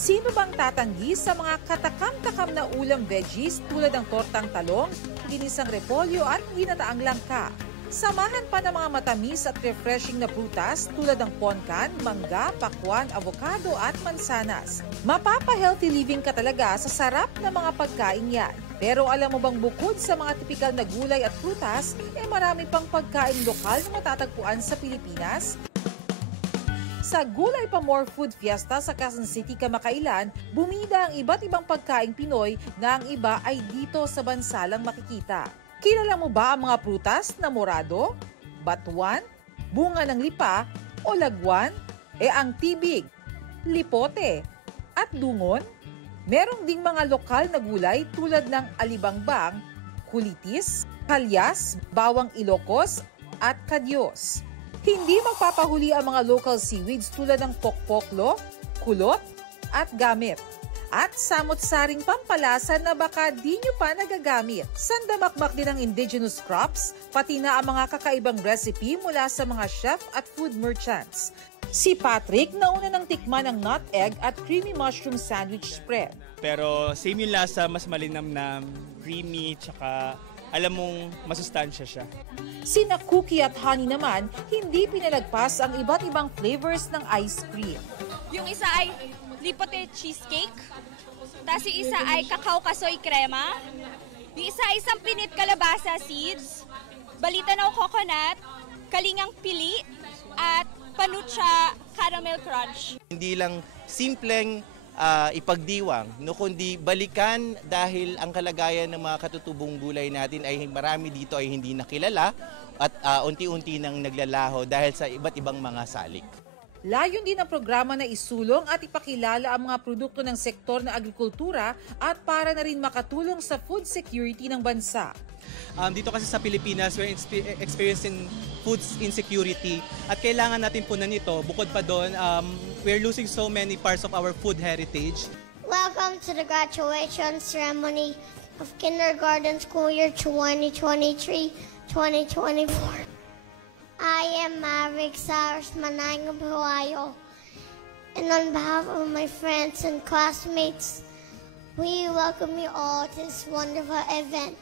Sino bang tatanggi sa mga katakam-takam na ulam veggies tulad ng tortang talong, ginisang repolyo at ginataang langka? Samahan pa ng mga matamis at refreshing na prutas tulad ng ponkan, mangga, pakwan, avocado at mansanas. Mapapa-healthy living ka talaga sa sarap na mga pagkain yan. Pero alam mo bang bukod sa mga tipikal na gulay at prutas, marami pang pagkain lokal na matatagpuan sa Pilipinas? Sa Gulay Pa More Food Fiesta sa Quezon City kamakailan, bumida ang iba't ibang pagkaing Pinoy na ang iba ay dito sa bansa lang makikita. Kilala mo ba ang mga prutas na morado, batuan, bunga ng lipa o lagwan? Ang tibig, lipote at dungon? Merong ding mga lokal na gulay tulad ng alibangbang, kulitis, kalyas, bawang Ilocos at kadyos. Hindi magpapahuli ang mga local seaweeds tulad ng pokpoklo, kulot at gamit. At samot-saring pampalasa na baka di nyo pa nagagamit. Sandamakmak din ang indigenous crops, pati na ang mga kakaibang recipe mula sa mga chef at food merchants. Si Patrick nauna ng tikman ng nut egg at creamy mushroom sandwich spread. Pero same yung lasa, mas malinamnam, creamy, tsaka alam mong masustansya siya. Sina cookie at honey naman, hindi pinalagpas ang iba't ibang flavors ng ice cream. Yung isa ay lipote cheesecake, tapos yung isa ay cacao kasoy crema, yung isa ay sampinit kalabasa seeds, balita-naw coconut, kalingang pili, at panucha caramel crunch. Hindi lang simpleng ipagdiwang, kundi balikan dahil ang kalagayan ng mga katutubong gulay natin ay marami dito ay hindi nakilala at unti-unti nang naglalaho dahil sa iba't ibang mga salik. Layon din ang programa na isulong at ipakilala ang mga produkto ng sektor ng agrikultura at para na rin makatulong sa food security ng bansa. Dito kasi sa Pilipinas, we're experiencing food insecurity at kailangan natin punan ito. Bukod pa doon, we're losing so many parts of our food heritage. Welcome to the graduation ceremony of kindergarten school year 2023-2024. I am Maverick Cyrus Mananga Buhayo, and on behalf of my friends and classmates, we welcome you all to this wonderful event.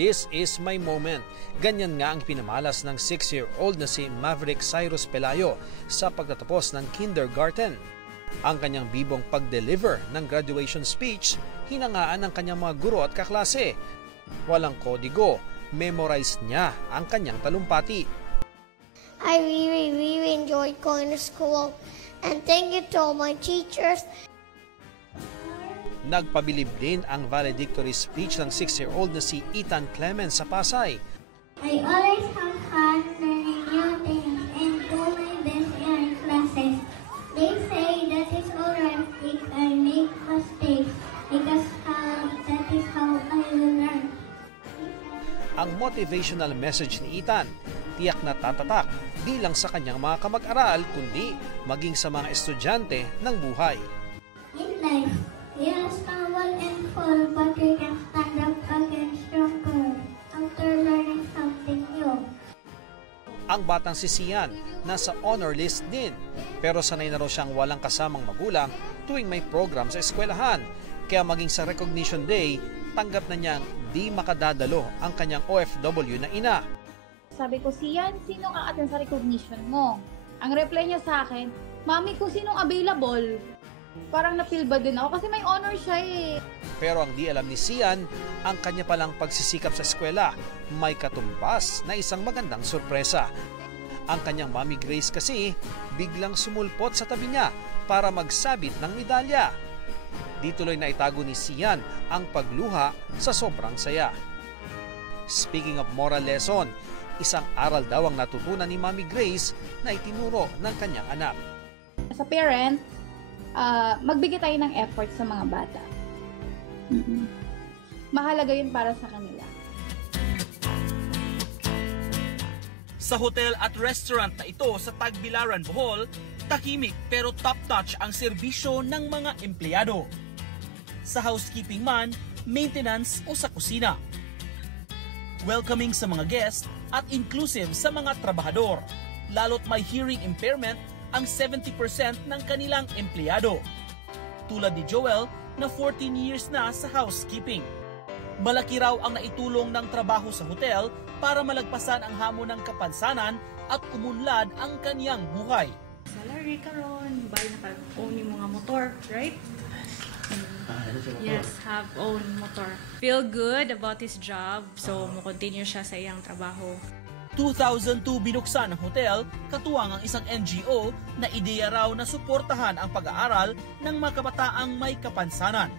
This is my moment. Ganyan nga ang pinamalas ng 6-year-old na si Maverick Cyrus Pelayo sa pagtatapos ng kindergarten. Ang kanyang bibong pag-deliver ng graduation speech, hinangaan ng kanyang mga guro at kaklase. Walang kodigo, memorize niya ang kanyang talumpati. I really enjoyed going to school, and thank you to all my teachers. Nagpabilib din ang valedictory speech ng 6-year-old na si Ethan Clemens sa Pasay. I always have fun learning new things and do my best in classes. They say that it's alright if I make mistakes because that is how I will learn. Ang motivational message ni Ethan, tiyak na tatatak di lang sa kanyang mga kamag-aral kundi maging sa mga estudyante ng buhay. In life, we are stumble and fall, but we can stand up again stronger after learning something new. Ang batang si Sian nasa honor list din, pero sanay na raw siyang walang kasamang magulang tuwing may program sa eskwelahan. Kaya maging sa recognition day, tanggap na niyang di makadadalo ang kanyang OFW na ina. Sabi ko, Sian, sinong aaten sa recognition mo? Ang reply niya sa akin, Mami, kung sinong available. Parang na-feel ba din ako kasi may honor siya eh. Pero ang di alam ni Sian, ang kanya palang pagsisikap sa eskwela, may katumbas na isang magandang sorpresa. Ang kanyang Mami Grace kasi, biglang sumulpot sa tabi niya para magsabit ng medalya. Di tuloy na itago ni Sian ang pagluha sa sobrang saya. Speaking of moral lesson, isang aral daw ang natutunan ni Mami Grace na itinuro ng kanyang anak. As a parent, magbigay tayo ng effort sa mga bata. Mahalaga yun para sa kanila. Sa hotel at restaurant na ito sa Tagbilaran, Bohol, tahimik pero top-notch ang serbisyo ng mga empleyado. Sa housekeeping man, maintenance o sa kusina. Welcoming sa mga guest at inclusive sa mga trabahador. Lalo't may hearing impairment ang 70% ng kanilang empleyado. tulad ni Joel na 14 years na sa housekeeping. Malaki raw ang naitulong ng trabaho sa hotel para malagpasan ang hamon ng kapansanan at umunlad ang kaniyang buhay. Salary karon, bali naka-own yung mga motor, right? Yes, have own motor. Feel good about his job, so mo-continue siya sa iyang trabaho. 2002 binuksan ng hotel, katuwang ang isang NGO na ideya raw na suportahan ang pag-aaral ng mga kabataang may kapansanan.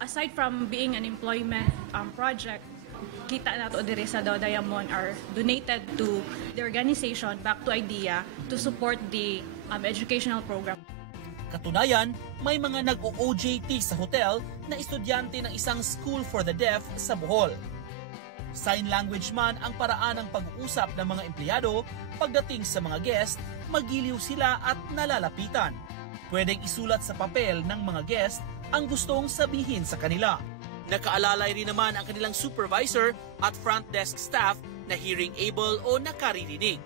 Aside from being an employment project, kita nato diri sa Dow Diamond are donated to the organization back to IDEA to support the educational program. Katunayan, may mga nag-OJT sa hotel na estudyante ng isang school for the deaf sa Bohol. Sign language man ang paraan ng pag-uusap ng mga empleyado, pagdating sa mga guest, magiliw sila at nalalapitan. Pwedeng isulat sa papel ng mga guest ang gustong sabihin sa kanila. Nakaalalay rin naman ang kanilang supervisor at front desk staff na hearing able o nakaririnig.